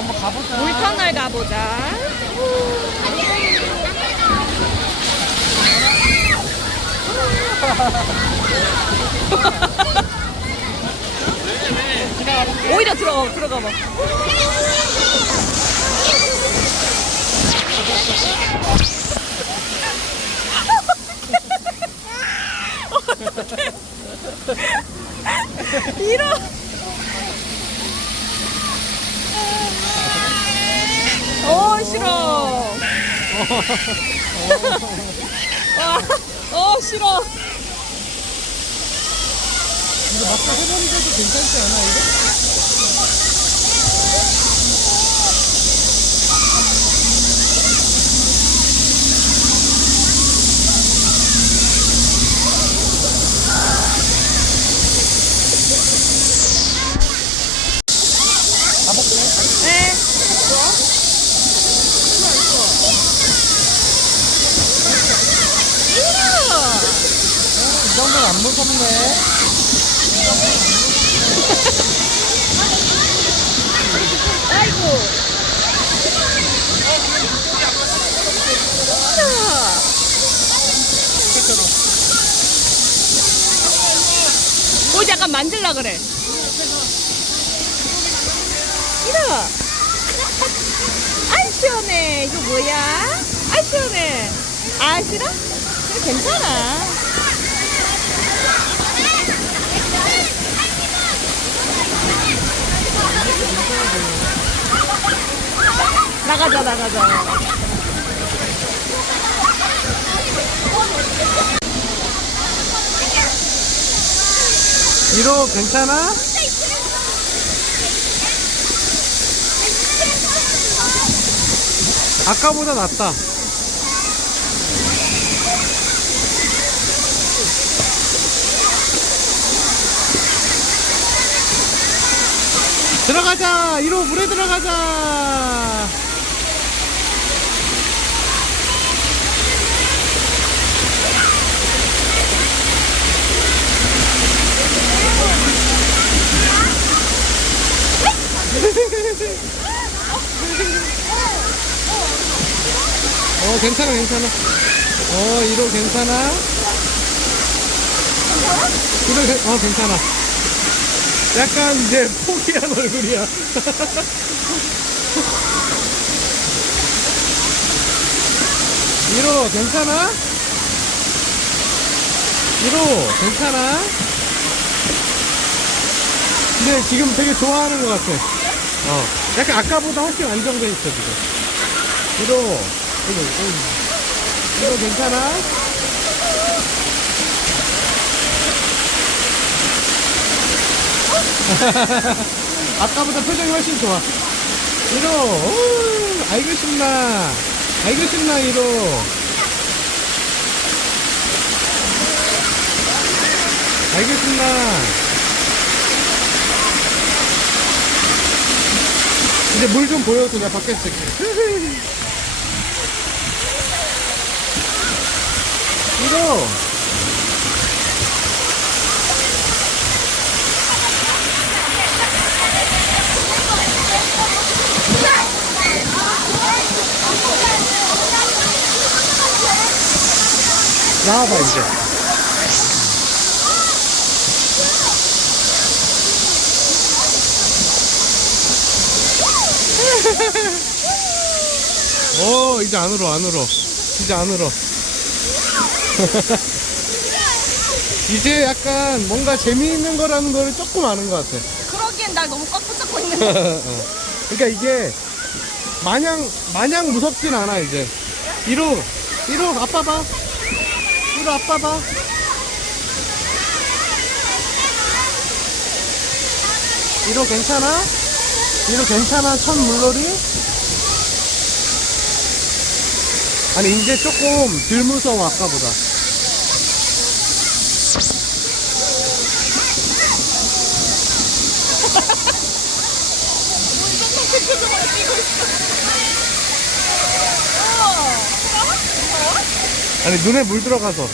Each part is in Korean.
한번 가보자. 물터널 가보자. 오히려 들어가 들어가 봐. 이런. 어 싫어. 와, 어 싫어. 이거 막상 해보니까도 괜찮지 않아, 이거? 네. 이 정도는 안 무섭네. 아이고. 거기 약간 만질라 그래. 이라. 아 시원해. 이거 뭐야? 아 시원해. 아 싫어? 그래, 괜찮아. 나가자 나가자. 이로 괜찮아? 아까보다 낫다. 들어가자! 이로 물에 들어가자! 어, 괜찮아, 괜찮아. 어, 이로 괜찮아? 이로, 괜- 어, 괜찮아. 약간 이제 포기한 얼굴이야. 이로 괜찮아? 이로 괜찮아? 근데 지금 되게 좋아하는 것 같아. 어, 약간 아까보다 훨씬 안정돼 있어 지금. 이로, 이거, 이거, 이거 괜찮아? 아까보다 표정이 훨씬 좋아. 이로, 오, 아이고 신나. 아이고 신나 이로. 아이고 신나. 이제 물 좀 보여줘. 내가 밖에 있을게. 이로. 나와봐 이제. 오 어, 이제 안으로 안으로 이제 안으로 이제 약간 뭔가 재미있는 거라는 거를 조금 아는 것 같아 그러기엔 날 너무 꽉 붙잡고 있는 거. 어. 그러니까 이게 마냥 마냥 무섭진 않아 이제 이로 이로 아빠 봐 이로 아빠 봐 이로 괜찮아? 이로 괜찮아 첫 물놀이? 아니 이제 조금 덜 무서워 아까보다 아니 눈에 물 들어가서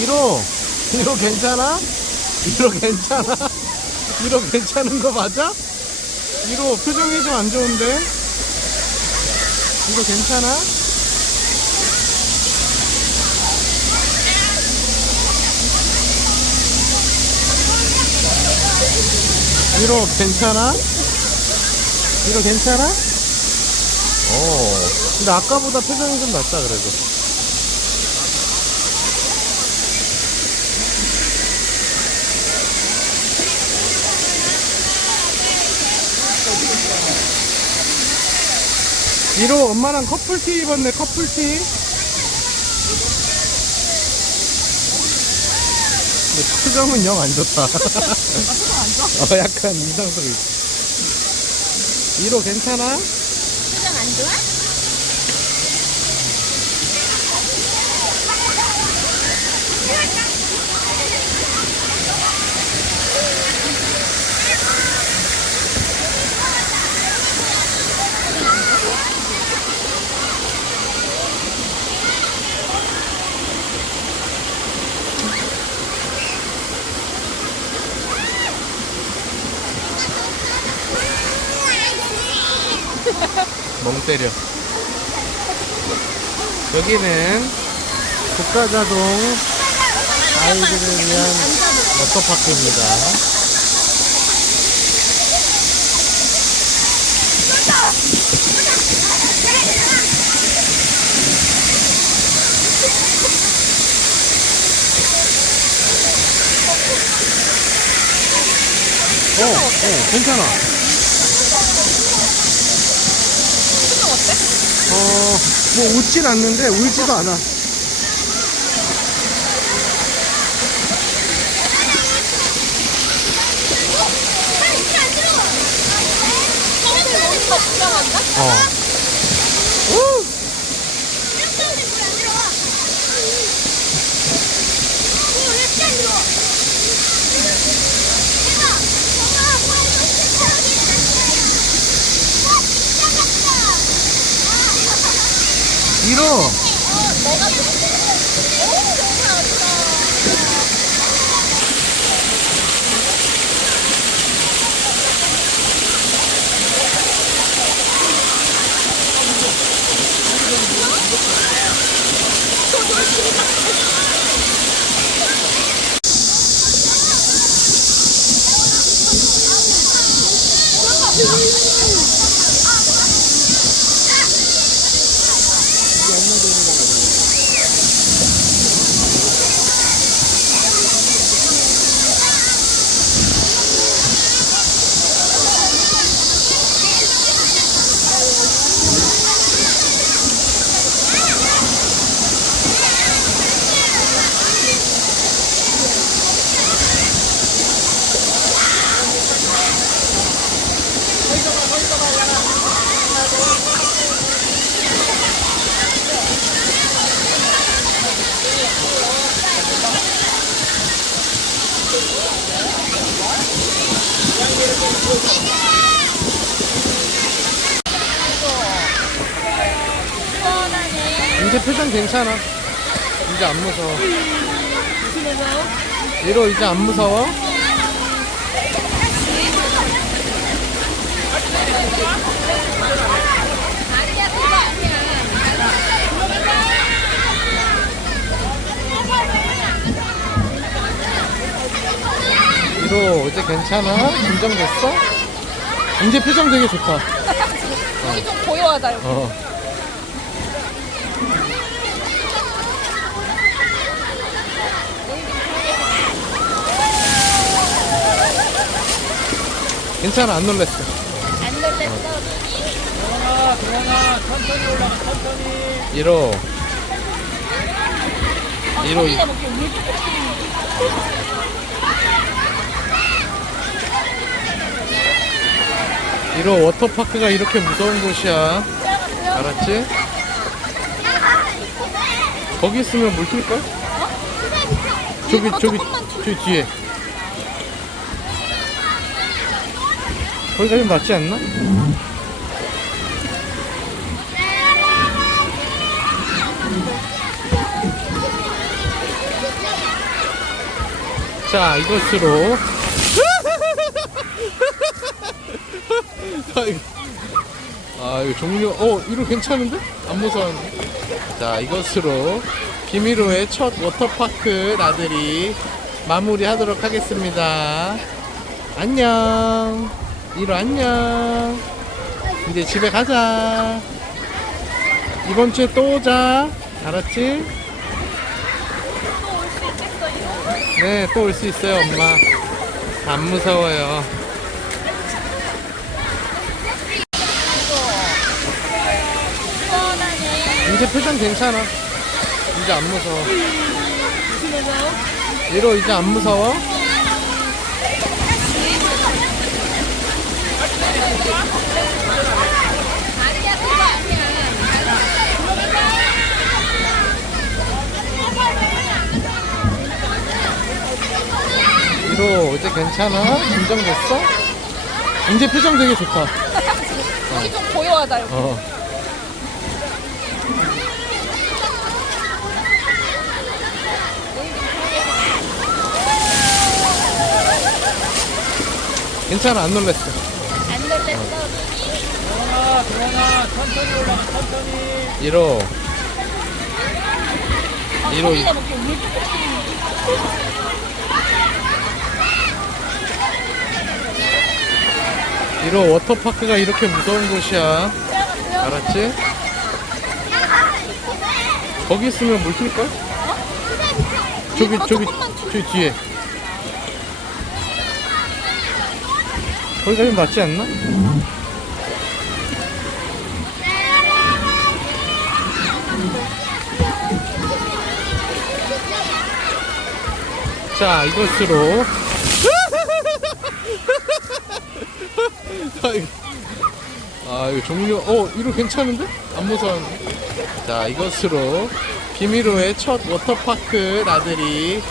이로 이로 괜찮아? 이로 괜찮아? 이로 괜찮은 거 맞아? 이로 표정이 좀 안 좋은데? 이거 괜찮아? 이로 괜찮아? 이거 괜찮아? 어. 근데 아까보다 표정이 좀 낫다 그래도. 이로 엄마랑 커플티 입었네 커플티. 근데 표정은 영 안 좋다. 어, 약간 있어. 이로 괜찮아? 표정 안 좋아? 멍 때려. 여기는 국가자동 아이들을 위한 워터파크입니다. 어, 어, 괜찮아. 표정 어때? 어, 뭐 웃진 않는데 울지도 않아. 어. 우! 이로 이제 표정 괜찮아. 이제 안 무서워. 이로 이제 안 무서워? 이로 이제 괜찮아? 진정됐어? 이제 표정 되게 좋다. 여기 좀 고요하다 여기 어. 괜찮아 안 놀랬어 안 놀랬어 이로 이로 이- 이로 먹고 물 이로 워터파크가 이렇게 무서운 곳이야 알았지? 거기 있으면 물 튈걸? 저기 어, 저기 저기 뒤에 거기가 좀 낫지 않나? 자 이것으로 아, 이거 종류, 어, 이거 괜찮은데? 안 무서운데? 자, 이것으로 비미로의 첫 워터파크 나들이 마무리하도록 하겠습니다. 안녕. 이로 안녕. 이제 집에 가자. 이번 주에 또 오자. 알았지? 네, 또 올 수 있어요, 엄마. 안 무서워요. 이제 표정 괜찮아. 이제 안 무서워. 이로 이제 안 무서워? 이로 이제 괜찮아? 진정됐어? 이제 표정 되게 좋다. 여기 좀 고요하다 여기. 어. 괜찮아 안 놀랬어. 안 놀랬어. 이로 이로 소리내 먹고 물 이로 워터파크가 이렇게 무서운 곳이야. 알았지? 거기 있으면 물 튈걸? 저기 저기 저기 뒤에. 거기 가면 낫지 않나? 자, 이것으로. 아, 이거 종류, 어, 이거 괜찮은데? 안 무서운데? 자, 이것으로 비미로의 첫 워터파크 나들이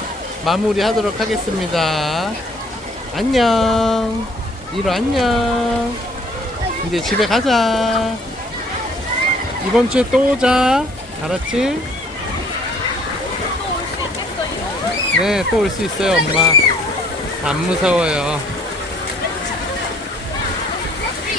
마무리하도록 하겠습니다. 안녕. 이로 안녕. 이제 집에 가자. 이번 주에 또 오자. 알았지? 네, 또 올 수 있어요, 엄마. 안 무서워요.